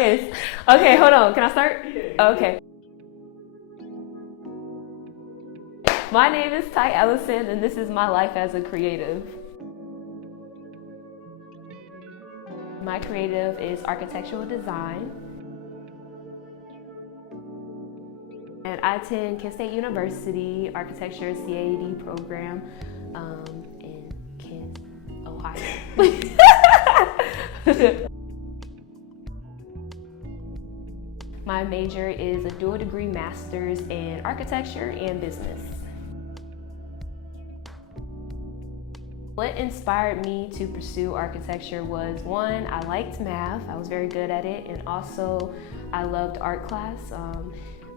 this. Okay, hold on. Can I start? Okay. My name is Tye Allison, and this is my life as a creative. My creative is architectural design. And I attend Kent State University Architecture CAD program in Kent, Ohio. My major is a dual degree master's in architecture and business. What inspired me to pursue architecture was, one, I liked math, I was very good at it, and also I loved art class.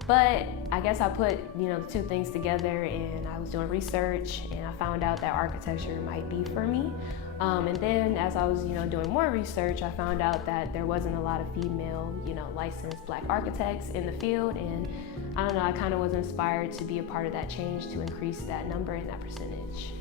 But I guess I put the two things together, and I was doing research, and I found out that architecture might be for me. And then as I was doing more research, I found out that there wasn't a lot of female licensed Black architects in the field, and I don't know, I kind of was inspired to be a part of that change to increase that number and that percentage.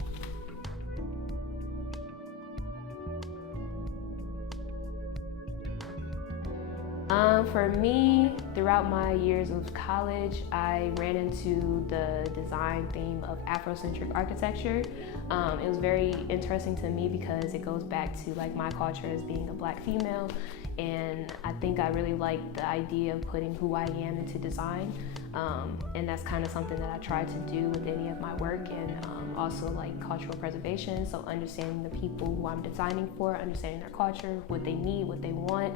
For me, throughout my years of college, I ran into the design theme of Afrocentric architecture. It was very interesting to me because it goes back to my culture as being a Black female, and I think I really like the idea of putting who I am into design, and that's kind of something that I try to do with any of my work, and also cultural preservation, so understanding the people who I'm designing for, understanding their culture, what they need, what they want,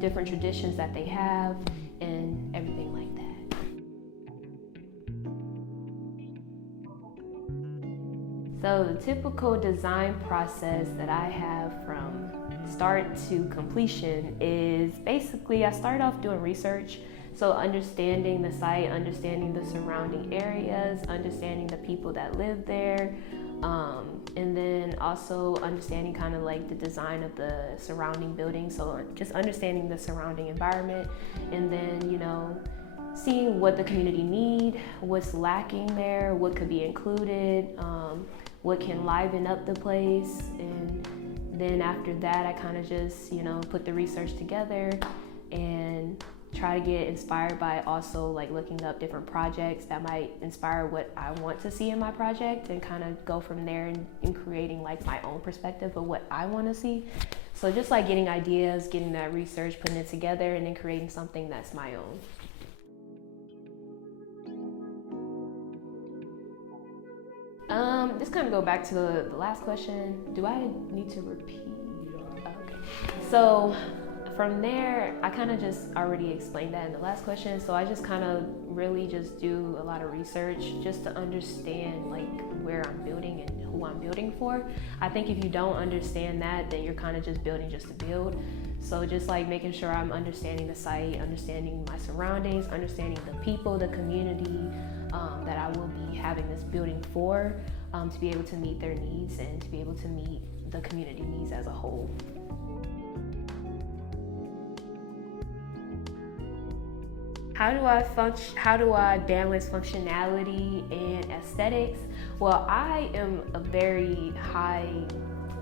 different traditions that they have, and everything like that. So the typical design process that I have from start to completion is basically I start off doing research. So understanding the site, understanding the surrounding areas, understanding the people that live there, and then also understanding kind of the design of the surrounding buildings. So just understanding the surrounding environment, and then seeing what the community need, what's lacking there, what could be included, what can liven up the place, and then after that I kind of just put the research together and try to get inspired by also looking up different projects that might inspire what I want to see in my project, and kind of go from there and creating my own perspective of what I want to see. So just getting ideas, getting that research, putting it together, and then creating something that's my own. This kind of go back to the last question. Do I need to repeat? Okay. So from there, I kind of just already explained that in the last question. So I just kind of really just do a lot of research just to understand where I'm building and who I'm building for. I think if you don't understand that, then you're kind of just building just to build. So just making sure I'm understanding the site, understanding my surroundings, understanding the people, the community that I will be having this building for, to be able to meet their needs and to be able to meet the community needs as a whole. How do I balance functionality and aesthetics? Well, I am a very high,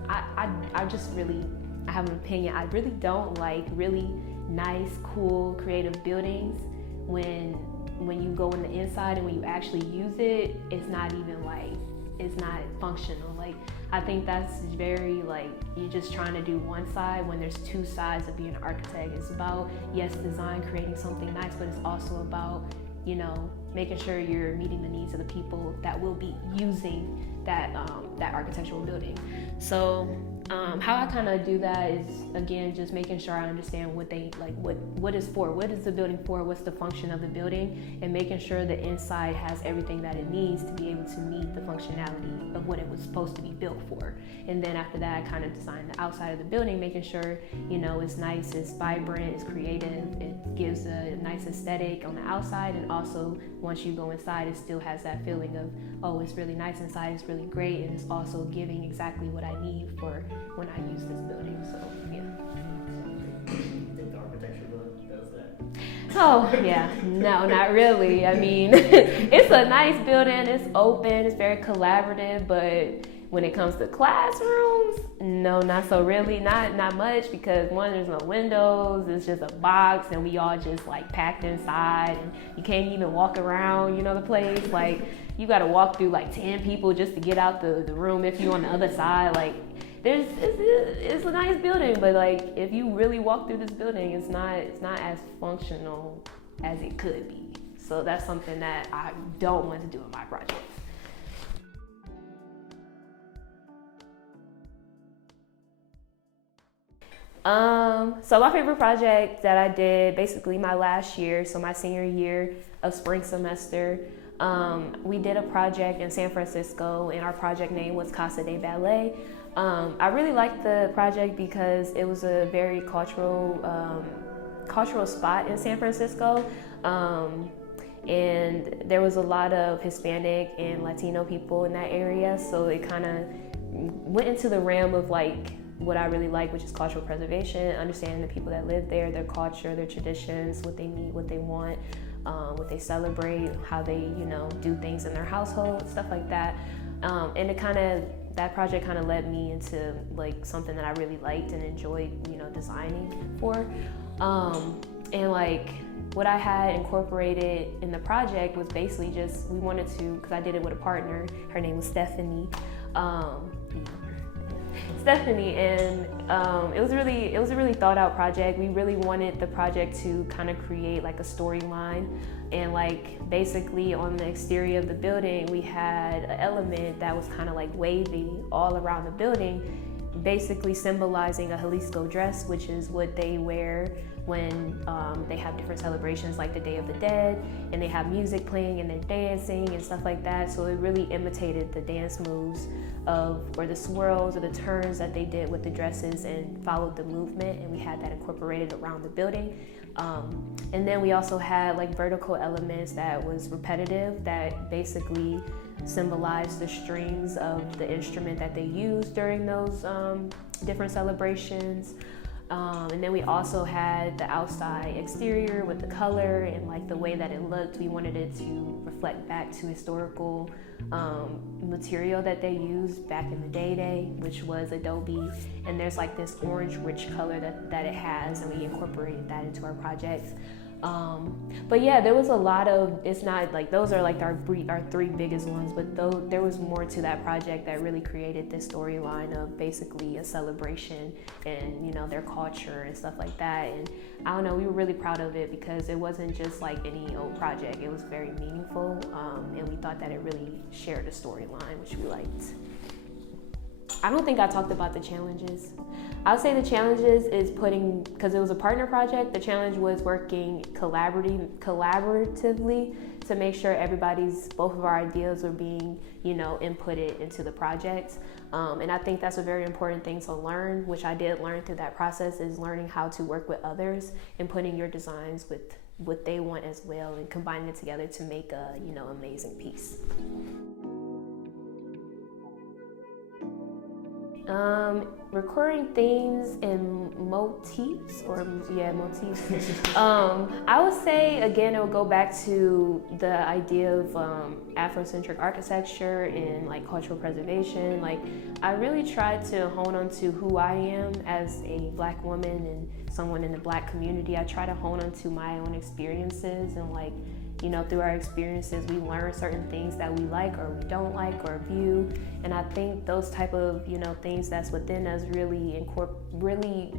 I just really, I have an opinion. I really don't like really nice, cool, creative buildings when you go in the inside and when you actually use it, it's not even it's not functional. I think that's very you're just trying to do one side when there's two sides of being an architect. It's about, yes, design, creating something nice, but it's also about, making sure you're meeting the needs of the people that will be using that architectural building. So how I kind of do that is, again, just making sure I understand what they what is for, what is the building for, what's the function of the building, and making sure the inside has everything that it needs to be able to meet the functionality of what it was supposed to be built for. And then after that, I kind of design the outside of the building, making sure it's nice, it's vibrant, it's creative, it gives a nice aesthetic on the outside, and also once you go inside, it still has that feeling of, oh, it's really nice inside, it's really great, and it's also giving exactly what I need for when I use this building. So yeah. Do you think the architecture does that? Oh yeah, no, not really. I mean, it's a nice building, it's open, it's very collaborative, but When it comes to classrooms, no, not so really, not much, because one, there's no windows, it's just a box, and we all just like packed inside, and you can't even walk around, the place. Like, you gotta walk through like 10 people just to get out the room if you're on the other side. Like, it's a nice building, but like, if you really walk through this building, it's not as functional as it could be. So that's something that I don't want to do in my project. So my favorite project that I did basically my last year, so my senior year of spring semester, we did a project in San Francisco, and our project name was Casa de Ballet. I really liked the project because it was a very cultural spot in San Francisco. And there was a lot of Hispanic and Latino people in that area, so it kind of went into the realm of like what I really like, which is cultural preservation, understanding the people that live there, their culture, their traditions, what they need, what they want, what they celebrate, how they, do things in their household, stuff like that. And that project kind of led me into like something that I really liked and enjoyed, designing for. And like what I had incorporated in the project was basically just, we wanted to, because I did it with a partner, her name was Stephanie. And it was a really thought out project. We really wanted the project to kind of create like a storyline, and like basically on the exterior of the building we had an element that was kind of like wavy all around the building, basically symbolizing a Jalisco dress, which is what they wear when they have different celebrations like the Day of the Dead, and they have music playing and they're dancing and stuff like that. So it really imitated the dance moves or the swirls or the turns that they did with the dresses, and followed the movement, and we had that incorporated around the building. And then we also had like vertical elements that was repetitive, that basically symbolized the strings of the instrument that they used during those different celebrations. And then we also had the outside exterior with the color and like the way that it looked. We wanted it to reflect back to historical material that they used back in the day, which was adobe. And there's like this orange rich color that it has, and we incorporated that into our projects. But yeah, there was a lot of, it's not like those are like our three biggest ones, but there was more to that project that really created this storyline of basically a celebration and their culture and stuff like that. And I don't know, we were really proud of it because it wasn't just like any old project. It was very meaningful, and we thought that it really shared a storyline, which we liked. I don't think I talked about the challenges. I would say the challenges is because it was a partner project, the challenge was working collaboratively to make sure both of our ideas were being, inputted into the project. And I think that's a very important thing to learn, which I did learn through that process, is learning how to work with others and putting your designs with what they want as well, and combining it together to make a, amazing piece. Recurring themes and motifs, I would say, again, it would go back to the idea of Afrocentric architecture and like cultural preservation. Like, I really tried to hone on to who I am as a Black woman and someone in the Black community. I try to hone on to my own experiences, and like, through our experiences, we learn certain things that we like or we don't like or view. And I think those type of, things that's within us really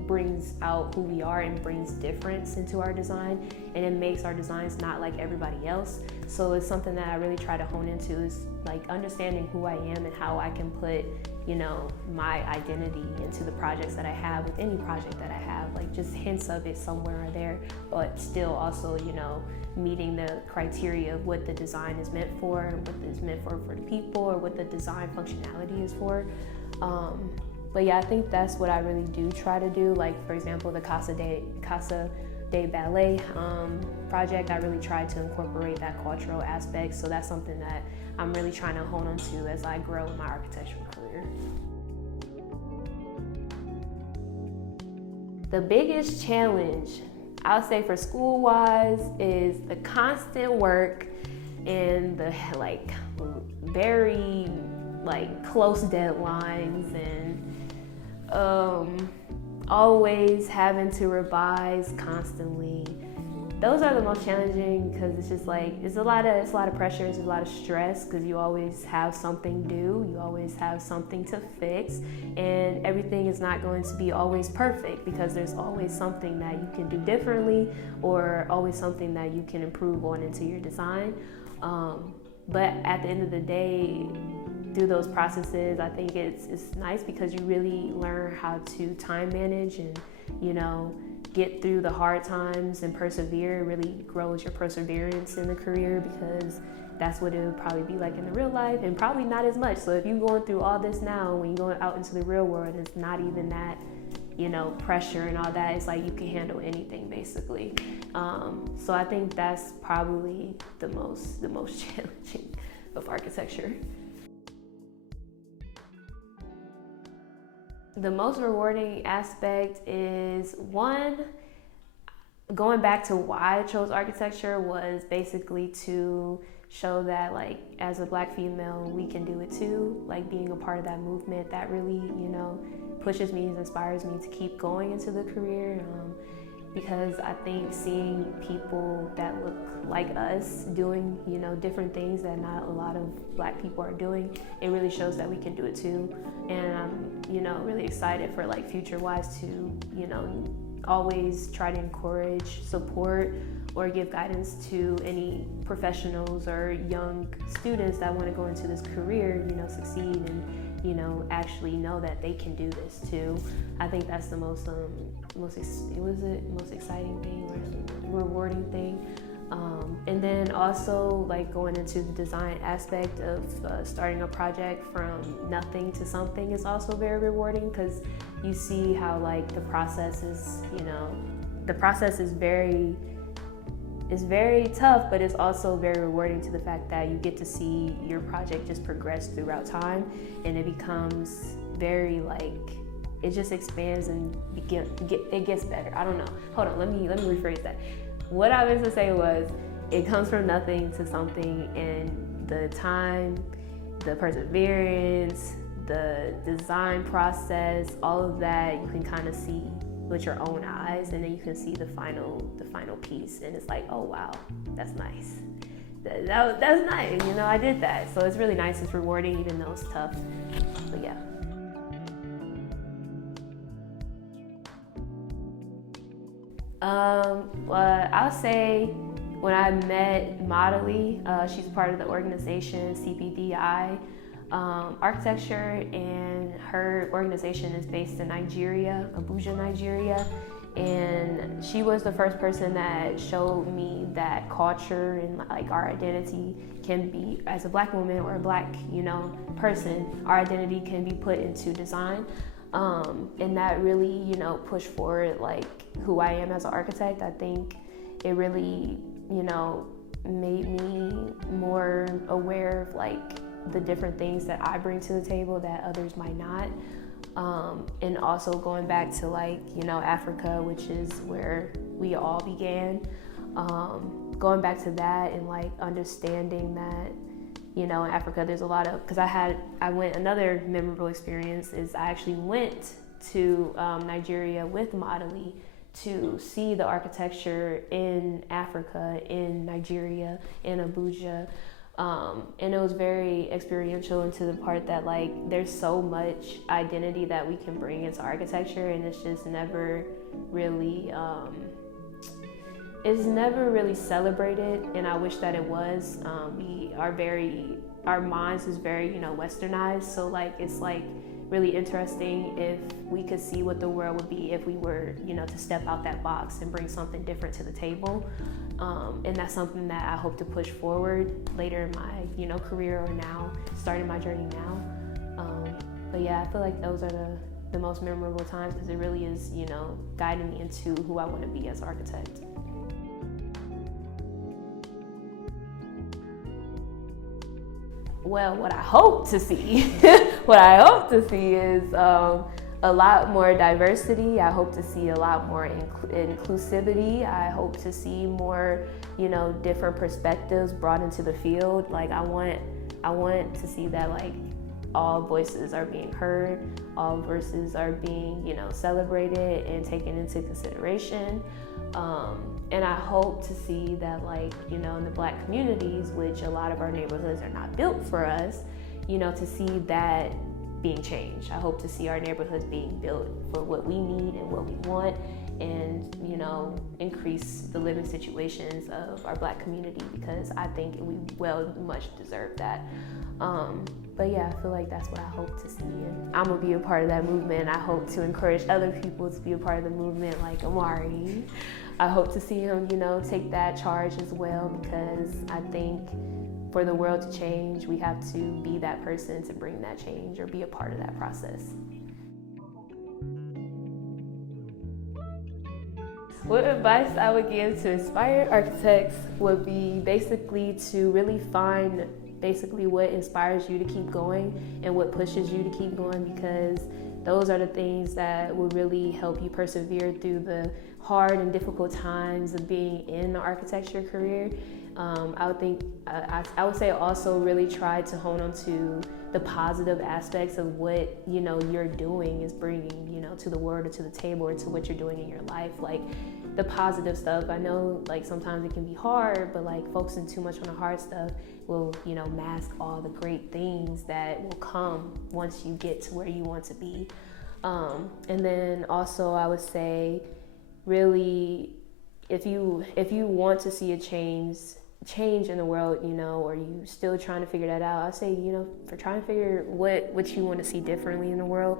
brings out who we are and brings difference into our design. And it makes our designs not like everybody else. So it's something that I really try to hone into, is like understanding who I am and how I can put, my identity into the projects that I have, with any project that I have, like just hints of it somewhere or there, but still also, meeting the criteria of what the design is meant for, what it's meant for the people, or what the design functionality is for. But yeah, I think that's what I really do try to do. Like, for example, the Casa de Ballet project, I really tried to incorporate that cultural aspect. So that's something that I'm really trying to hone on to as I grow in my architectural career. The biggest challenge, I'll say for school-wise, is the constant work and the very like close deadlines and always having to revise constantly. Those are the most challenging because it's just like it's a lot of pressure, it's a lot of stress because you always have something due, you always have something to fix, and everything is not going to be always perfect because there's always something that you can do differently or always something that you can improve on into your design. But at the end of the day, through those processes, I think it's nice because you really learn how to time manage and, you know, get through the hard times and persevere. It really grows your perseverance in the career because that's what it would probably be like in the real life, and probably not as much. So if you're going through all this now, when you're going out into the real world, it's not even that, you know, pressure and all that. It's like you can handle anything basically. So I think that's probably the most challenging of architecture. The most rewarding aspect is, one, going back to why I chose architecture was basically to show that, like, as a Black female, we can do it too. Like, being a part of that movement that really, you know, pushes me and inspires me to keep going into the career. Because I think seeing people that look like us doing, you know, different things that not a lot of Black people are doing, it really shows that we can do it too. And I'm, you know, really excited for, like, future-wise to, you know, always try to encourage, support, or give guidance to any professionals or young students that want to go into this career, you know, succeed and, you know, actually know that they can do this too. I think that's the most exciting thing or rewarding thing. And then also, like, going into the design aspect of starting a project from nothing to something is also very rewarding because you see how, like, the process is, you know, the process is very tough, but it's also very rewarding to the fact that you get to see your project just progress throughout time, and it becomes very, like, it just expands and it gets better. I don't know. Hold on, let me rephrase that. What I meant to say was, it comes from nothing to something, and the time, the perseverance, the design process, all of that you can kind of see with your own eyes, and then you can see the final piece, and it's like, oh wow, that's nice. That's nice, you know, I did that. So it's really nice, it's rewarding even though it's tough. But yeah. Well, I'll say when I met Modely, she's part of the organization CPDI Architecture, and her organization is based in Nigeria, Abuja, Nigeria. And she was the first person that showed me that culture and, like, our identity can be, as a Black woman or a Black, you know, person, our identity can be put into design. And that really, you know, pushed forward, like, who I am as an architect. I think it really, you know, made me more aware of, like, the different things that I bring to the table that others might not. And also going back to, like, you know, Africa, which is where we all began. Going back to that and, like, understanding that, you know, in Africa there's a lot of, because another memorable experience is I actually went to Nigeria with Modely to see the architecture in Africa, in Nigeria, in Abuja. And it was very experiential into the part that, like, there's so much identity that we can bring into architecture, and it's just never really, celebrated, and I wish that it was. Our minds is very, you know, westernized, so, like, it's, like, really interesting if we could see what the world would be if we were, you know, to step out that box and bring something different to the table. And that's something that I hope to push forward later in my, you know, career, or now, starting my journey now. But yeah, I feel like those are the most memorable times because it really is, you know, guiding me into who I want to be as an architect. Well, what I hope to see, is a lot more diversity. I hope to see a lot more inclusivity. I hope to see more, you know, different perspectives brought into the field. Like, I want to see that, like, all voices are being heard, all voices are being, celebrated and taken into consideration. And I hope to see that, like, in the Black communities, which a lot of our neighborhoods are not built for us, to see that being changed. I hope to see our neighborhoods being built for what we need and what we want, and increase the living situations of our Black community, because I think we much deserve that. But yeah, I feel like that's what I hope to see, and I'm gonna be a part of that movement. I hope to encourage other people to be a part of the movement, like Amari. I hope to see him, take that charge as well, because I think for the world to change, we have to be that person to bring that change or be a part of that process. What advice I would give to inspired architects would be basically to really find what inspires you to keep going and what pushes you to keep going, because those are the things that will really help you persevere through the hard and difficult times of being in the architecture career. I would say also really try to hone on to the positive aspects of what you're doing is bringing to the world or to the table or to what you're doing in your life, like the positive stuff. I know like sometimes it can be hard, but like focusing too much on the hard stuff will mask all the great things that will come once you get to where you want to be. And then also I would say really, if you want to see a change in the world, or you still trying to figure that out, I say, for trying to figure what you want to see differently in the world,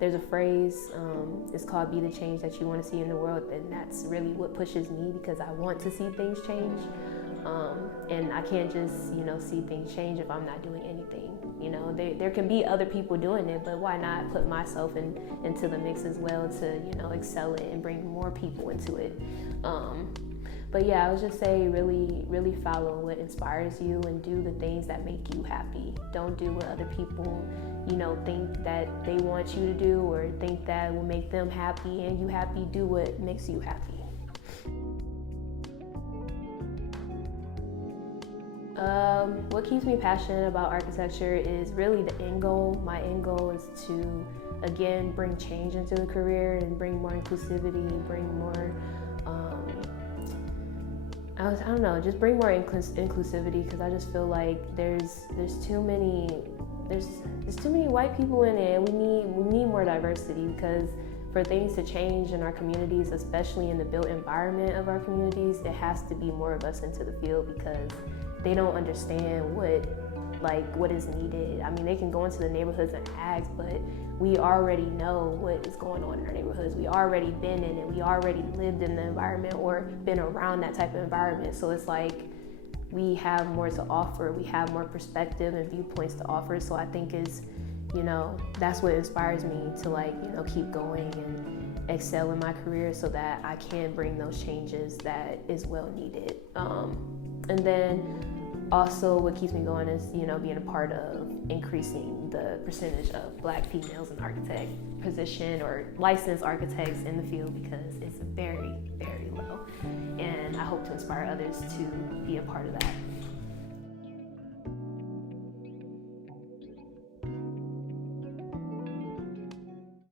there's a phrase, it's called be the change that you want to see in the world, and that's really what pushes me, because I want to see things change. And I can't just, see things change if I'm not doing anything. There can be other people doing it, but why not put myself into the mix as well to, excel it and bring more people into it. But yeah, I would just say really, really follow what inspires you and do the things that make you happy. Don't do what other people, think that they want you to do or think that will make them happy and you happy. Do what makes you happy. What keeps me passionate about architecture is really the end goal. My end goal is to, again, bring change into the career and bring more inclusivity, bring more, just bring more inclusivity, because I just feel like there's too many white people in it. We need more diversity, because for things to change in our communities, especially in the built environment of our communities, it has to be more of us into the field, because they don't understand what is needed. I mean, they can go into the neighborhoods and ask, but we already know what is going on in our neighborhoods. We already been in it. We already lived in the environment or been around that type of environment. So it's like we have more to offer. We have more perspective and viewpoints to offer. So I think that's what inspires me to keep going and excel in my career, so that I can bring those changes that is well needed. And then also what keeps me going is, being a part of increasing the percentage of Black females in architect position or licensed architects in the field, because it's very, very low. And I hope to inspire others to be a part of that.